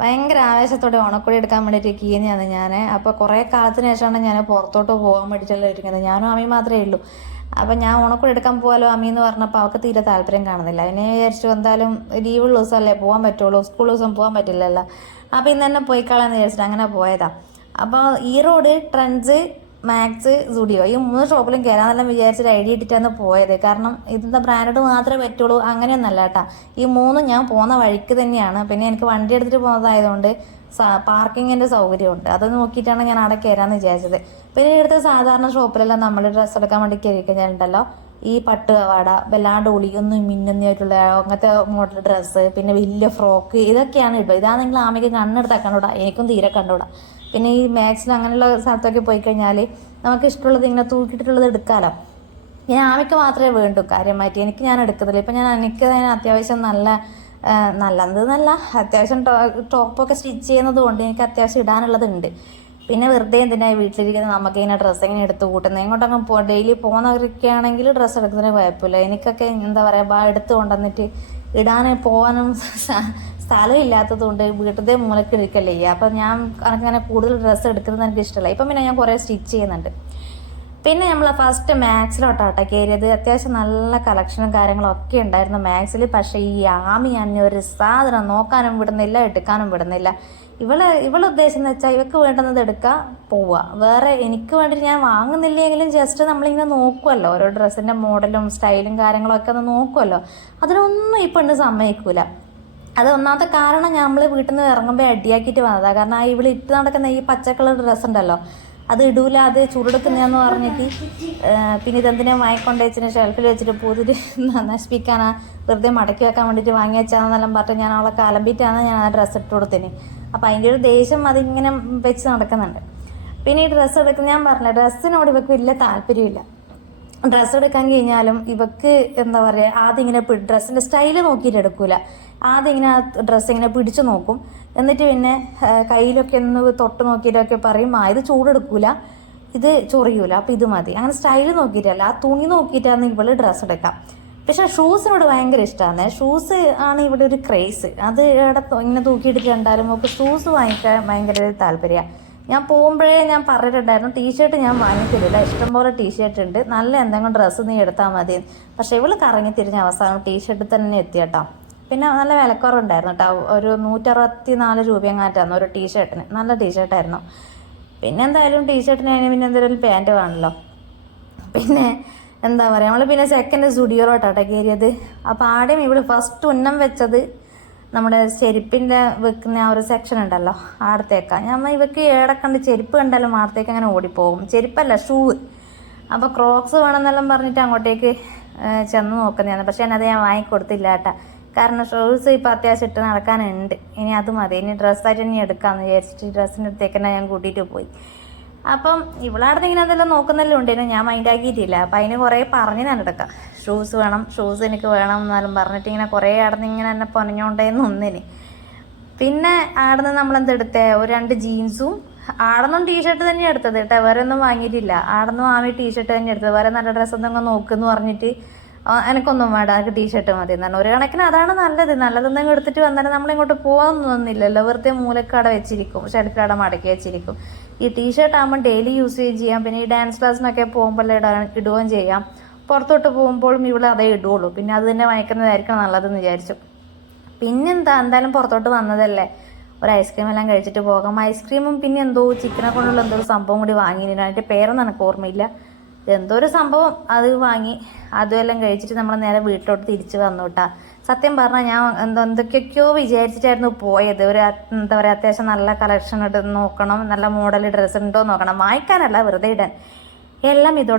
ഭയങ്കര ആവേശത്തോടെ ഓണക്കോടി എടുക്കാൻ വേണ്ടിയിട്ട് കീഞ്ഞാണ് ഞാൻ. അപ്പോൾ കുറേ കാലത്തിന് ശേഷമാണ് ഞാൻ പുറത്തോട്ട് പോകാൻ വേണ്ടിയിട്ടുള്ള ഇരിക്കുന്നത്. ഞാനും അമ്മയും മാത്രമേ ഉള്ളൂ. അപ്പം ഞാൻ ഓണക്കോടി എടുക്കാൻ പോകാലോ അമ്മി എന്ന് പറഞ്ഞപ്പോൾ അവൾക്ക് തീരെ താല്പര്യം കാണുന്നില്ല. അതിനെ വിചാരിച്ചു എന്തായാലും ലീവുള്ള ദിവസമല്ലേ പോകാൻ പറ്റുള്ളൂ, സ്കൂൾ ദിവസം പോകാൻ പറ്റില്ലല്ലോ. അപ്പോൾ ഇന്ന് തന്നെ പോയിക്കളാന്ന് വിചാരിച്ചിട്ട് അങ്ങനെ പോയതാണ്. അപ്പോൾ ഈറോഡ്, ട്രെൻഡ്സ്, മാക്സ്, സുഡിയോ ഈ 3 ഷോപ്പിലും കയറാന്നെല്ലാം വിചാരിച്ചൊരു ഐഡിയ ഇട്ടിട്ടാണ് പോയത്. കാരണം ഇതിൻ്റെ ബ്രാൻഡ് മാത്രമേ പറ്റുള്ളൂ അങ്ങനെയൊന്നല്ല കേട്ടോ. ഈ 3 ഞാൻ പോകുന്ന വഴിക്ക് തന്നെയാണ്. പിന്നെ എനിക്ക് വണ്ടി എടുത്തിട്ട് പോകുന്നതായതുകൊണ്ട് പാർക്കിങ്ങിൻ്റെ സൗകര്യമുണ്ട്. അത് നോക്കിയിട്ടാണ് ഞാൻ അവിടെ കയറാമെന്ന് വിചാരിച്ചത്. പിന്നെ ഇവിടുത്തെ സാധാരണ ഷോപ്പിലെല്ലാം നമ്മൾ ഡ്രസ്സ് എടുക്കാൻ വേണ്ടി കയറി കഴിഞ്ഞാലുണ്ടല്ലോ ഈ പട്ട് കവാട, വല്ലാണ്ട് ഒളിയൊന്നും മിന്നുന്നതായിട്ടുള്ള അങ്ങനത്തെ മോഡൽ ഡ്രസ്സ്, പിന്നെ വലിയ ഫ്രോക്ക്, ഇതൊക്കെയാണ് ഇടുക. ഇതാണെങ്കിൽ ആമയ്ക്ക് കണ്ണെടുത്താൽ കണ്ടുകൂടാ, എനിക്കും തീരെ കണ്ടുകൂടാ. പിന്നെ ഈ മാക്സിൽ അങ്ങനെയുള്ള സ്ഥലത്തൊക്കെ പോയി കഴിഞ്ഞാൽ നമുക്ക് ഇഷ്ടമുള്ളത് ഇങ്ങനെ തൂക്കിയിട്ടുള്ളത് എടുക്കാമല്ലോ. ഞാൻ ആമയ്ക്ക് മാത്രമേ വേണ്ടൂ കാര്യമായിട്ട്, ഞാൻ എടുക്കുന്നില്ല. ഇപ്പം എനിക്ക് അത്യാവശ്യം നല്ലതെന്നല്ല, അത്യാവശ്യം ടോപ്പൊക്കെ സ്റ്റിച്ച് ചെയ്യുന്നത് കൊണ്ട് എനിക്ക് അത്യാവശ്യം ഇടാനുള്ളതുണ്ട്. പിന്നെ വെറുതെ എന്തിനായി വീട്ടിലിരിക്കുന്നത്, നമുക്ക് ഇങ്ങനെ ഡ്രസ്സ് ഇങ്ങനെ എടുത്ത് കൂട്ടുന്നത്. എങ്ങോട്ടൊക്കെ ഡെയിലി പോകുന്നവരൊക്കെ ആണെങ്കിൽ ഡ്രസ്സ് എടുക്കുന്നതിന് കുഴപ്പമില്ല. എനിക്കൊക്കെ എന്താ പറയുക, എടുത്ത് കൊണ്ടുവന്നിട്ട് ഇടാൻ പോകാനും സ്ഥലമില്ലാത്തത് കൊണ്ട് വീട്ടിലത്തെ മൂലക്ക് എടുക്കല്ലേ ചെയ്യുക. അപ്പം അങ്ങനെ കൂടുതൽ ഡ്രസ്സ് എടുക്കുന്നത് എനിക്ക് ഇഷ്ടമല്ല. ഇപ്പം പിന്നെ ഞാൻ കുറേ സ്റ്റിച്ച് ചെയ്യുന്നുണ്ട്. പിന്നെ നമ്മൾ ഫസ്റ്റ് മാക്സിലോട്ടാട്ടോ കയറിയത്. അത്യാവശ്യം നല്ല കളക്ഷനും കാര്യങ്ങളൊക്കെ ഉണ്ടായിരുന്നു മാക്സിൽ. പക്ഷേ ഈ ആമി ഞാൻ ഒരു സാധനം നോക്കാനും വിടുന്നില്ല, എടുക്കാനും വിടുന്നില്ല. ഇവളെ ഉദ്ദേശം എന്ന് വെച്ചാൽ ഇവക്ക് വേണ്ടുന്നത് എടുക്കുക, പോവുക. വേറെ എനിക്ക് വേണ്ടിയിട്ട് ഞാൻ വാങ്ങുന്നില്ലെങ്കിലും ജസ്റ്റ് നമ്മളിങ്ങനെ നോക്കുമല്ലോ, ഓരോ ഡ്രസ്സിൻ്റെ മോഡലും സ്റ്റൈലും കാര്യങ്ങളൊക്കെ ഒന്ന് നോക്കുമല്ലോ. അതിനൊന്നും ഈ പെണ്ണ് സമ്മതിക്കൂല. അത് ഒന്നാമത്തെ കാരണം നമ്മൾ വീട്ടിൽ നിന്ന് ഇറങ്ങുമ്പോൾ അടിയാക്കിയിട്ട് വന്നതാണ്. കാരണം ഇവിടെ ഇട്ട് നടക്കുന്ന ഈ പച്ച കളർ ഡ്രസ്സ് ഉണ്ടല്ലോ, അത് ഇടൂല, അത് ചുരുടെത്തുന്നതെന്ന് പറഞ്ഞിട്ട് പിന്നെ ഇതെന്തിനാ വാങ്ങിക്കൊണ്ട് വെച്ചിട്ട് ഷെൽഫിൽ വെച്ചിട്ട് പൂതിട്ട് നശിപ്പിക്കാനാ, വെറുതെ മടക്കി വെക്കാൻ വേണ്ടിയിട്ട് വാങ്ങി വെച്ചാന്നെല്ലാം പറഞ്ഞിട്ട് ഞാൻ അവളെ കലമ്പിയിട്ടാണ് ഞാൻ ആ ഡ്രസ്സ് ഇട്ട് കൊടുത്തതിന്. അപ്പോൾ അതിൻ്റെ ഒരു ദേഷ്യം അതിങ്ങനെ വെച്ച് നടക്കുന്നുണ്ട്. പിന്നെ ഈ ഡ്രസ്സ് എടുക്കുന്ന ഞാൻ പറഞ്ഞില്ല, ഡ്രസ്സിനോട് ഇവർക്ക് വലിയ താല്പര്യമില്ല. ഡ്രസ്സ് എടുക്കാൻ കഴിഞ്ഞാലും ഇവക്ക് എന്താ പറയുക, ആദ്യം ഇങ്ങനെ ഡ്രസ്സിൻ്റെ സ്റ്റൈല് നോക്കിയിട്ട് എടുക്കൂല. ആദ്യം ഇങ്ങനെ ആ ഡ്രസ്സ് ഇങ്ങനെ പിടിച്ചു നോക്കും, എന്നിട്ട് പിന്നെ കയ്യിലൊക്കെ ഒന്ന് തൊട്ട് നോക്കിയിട്ടൊക്കെ പറയും ഇത് ചൂടെടുക്കൂല, ഇത് ചൊറിയൂല, അപ്പോൾ ഇത് മതി. അങ്ങനെ സ്റ്റൈല് നോക്കിയിട്ടല്ല, ആ തുണി നോക്കിയിട്ടാണ് ഇവള് ഡ്രസ്സ് എടുക്കാം. പക്ഷെ ഷൂസിനോട് ഭയങ്കര ഇഷ്ടമാണ്. ഷൂസ് ആണ് ഇവിടെ ഒരു ക്രേസ്. അത് ഇവിടെ ഇങ്ങനെ തൂക്കിയിട്ട് കണ്ടാലും നമുക്ക് ഷൂസ് വാങ്ങിക്കാൻ ഭയങ്കര താല്പര്യമാണ്. ഞാൻ പോകുമ്പോഴേ ഞാൻ പറഞ്ഞിട്ടുണ്ടായിരുന്നു, ടീഷർട്ട് ഞാൻ വാങ്ങിക്കില്ല, ഇഷ്ടംപോലെ ടീഷർട്ട് ഉണ്ട്, നല്ല എന്തെങ്കിലും ഡ്രസ്സ് നീ എടുത്താൽ മതി. പക്ഷേ ഇവള് കറങ്ങി തിരിഞ്ഞ അവസാനം ടീഷർട്ട് തന്നെ എത്തിയട്ടോ. പിന്നെ നല്ല വിലക്കുറവുണ്ടായിരുന്നു കേട്ടോ, ഒരു 164 രൂപയെങ്ങാറ്റായിരുന്നു ഒരു ടീഷർട്ടിന്. നല്ല ടീഷർട്ടായിരുന്നു. പിന്നെ എന്തായാലും ടീഷർട്ടിന് അതിന് പിന്നെ എന്തെങ്കിലും പാൻറ്റ് വേണമല്ലോ. പിന്നെ എന്താ പറയുക, നമ്മൾ പിന്നെ സെക്കൻഡ് സ്റ്റുഡിയോയിലോട്ടാട്ടോ കയറിയത്. അപ്പോൾ ആടെയും ഇവിടെ ഫസ്റ്റ് ഉന്നം വെച്ചത് നമ്മുടെ ചെരുപ്പിൻ്റെ വെക്കുന്ന ആ ഒരു സെക്ഷൻ ഉണ്ടല്ലോ, ആടത്തേക്കാണ്. നമ്മൾ ഇവക്ക് ഏടക്കണ്ട് ചെരുപ്പ് കണ്ടാലും ആടത്തേക്ക് അങ്ങനെ ഓടിപ്പോകും. ചെരുപ്പല്ല, ഷൂ. അപ്പോൾ ക്രോക്സ് വേണമെന്നെല്ലാം പറഞ്ഞിട്ട് അങ്ങോട്ടേക്ക് ചെന്ന് നോക്കുന്നതാണ്. പക്ഷേ അത് ഞാൻ വാങ്ങിക്കൊടുത്തില്ല കേട്ടോ. കാരണം ഷൂസ് ഇപ്പോൾ അത്യാവശ്യം ഇട്ട് നടക്കാനുണ്ട്. ഇനി അത് മതി, ഇനി ഡ്രസ്സായിട്ട് ഇനി എടുക്കാമെന്ന് വിചാരിച്ചിട്ട് ഡ്രസ്സിൻ്റെ അടുത്തേക്ക് തന്നെ ഞാൻ കൂട്ടിയിട്ട് പോയി. അപ്പം ഇവളാടെ ഇങ്ങനെ അതെല്ലാം നോക്കുന്നതെല്ലാം ഉണ്ടായിരുന്നു, ഞാൻ മൈൻഡാക്കിയിട്ടില്ല. അപ്പം അതിന് കുറേ പറഞ്ഞ് ഞാൻ എടുക്കാം, ഷൂസ് വേണം, ഷൂസ് എനിക്ക് വേണം എന്നാലും പറഞ്ഞിട്ട് ഇങ്ങനെ കുറേ ആടുന്ന് ഇങ്ങനെ എന്നെ പൊനഞ്ഞോണ്ടേന്ന് ഒന്നിന്. പിന്നെ ആടുന്ന് നമ്മളെന്തെടുത്തേ, ഒരു 2 ജീൻസും. ആടന്നും ടീഷർട്ട് തന്നെ എടുത്തത് കേട്ടോ, വേറെ ഒന്നും വാങ്ങിയിട്ടില്ല. ആടന്നും ആമി ടീഷർട്ട് തന്നെ എടുത്തത്. വേറെ നല്ല ഡ്രസ്സ് എന്തെങ്കിലും നോക്കുമെന്ന് പറഞ്ഞിട്ട് എനിക്കൊന്നും വേണ്ട, എനിക്ക് ടീഷർട്ട് മതി എന്നാണ്. ഒരു കണക്കിന് അതാണ് നല്ലതെന്തെങ്കിലും എടുത്തിട്ട് വന്നാലും നമ്മളിങ്ങോട്ട് പോകാനൊന്നുമില്ലല്ലോ, വെറുതെ മൂലക്കട വെച്ചിരിക്കും, ഷെൽഫിലട മടക്കി വെച്ചിരിക്കും. ഈ ടീഷർട്ട് ആകുമ്പോൾ ഡെയിലി യൂസ് ചെയ്യുകയും ചെയ്യാം. പിന്നെ ഈ ഡാൻസ് ക്ലാസ്സിനൊക്കെ പോകുമ്പോൾ ഇടുകയും ചെയ്യാം. പുറത്തോട്ട് പോകുമ്പോഴും ഇവിടെ അതേ ഇടുകയുള്ളൂ. പിന്നെ അത് തന്നെ വാങ്ങിക്കുന്നതായിരിക്കും നല്ലതെന്ന് വിചാരിച്ചു. പിന്നെന്താ, എന്തായാലും പുറത്തോട്ട് വന്നതല്ലേ, ഒരു ഐസ്ക്രീം എല്ലാം കഴിച്ചിട്ട് പോകാം. ഐസ്ക്രീമും പിന്നെ എന്തോ ചിക്കനെ കൊണ്ടുള്ള എന്തോ ഒരു സംഭവം കൂടി വാങ്ങിയിരുന്നു, അതിൻ്റെ പേരൊന്നും എനിക്ക് ഓർമ്മയില്ല. എന്തോ ഒരു സംഭവം അത് വാങ്ങി, അതുമെല്ലാം കഴിച്ചിട്ട് നമ്മൾ നേരെ വീട്ടിലോട്ട് തിരിച്ച് വന്നു കേട്ടാ. സത്യം പറഞ്ഞാൽ ഞാൻ എന്തൊക്കെയൊക്കെയോ വിചാരിച്ചിട്ടായിരുന്നു പോയത്. ഒരു എന്താ പറയുക, അത്യാവശ്യം നല്ല കളക്ഷൻ നോക്കണം, നല്ല മോഡൽ ഡ്രസ്സ് ഉണ്ടോ നോക്കണം, വാങ്ങിക്കാനല്ല വെറുതെ ഇടാൻ. എല്ലാം ഇതോടെ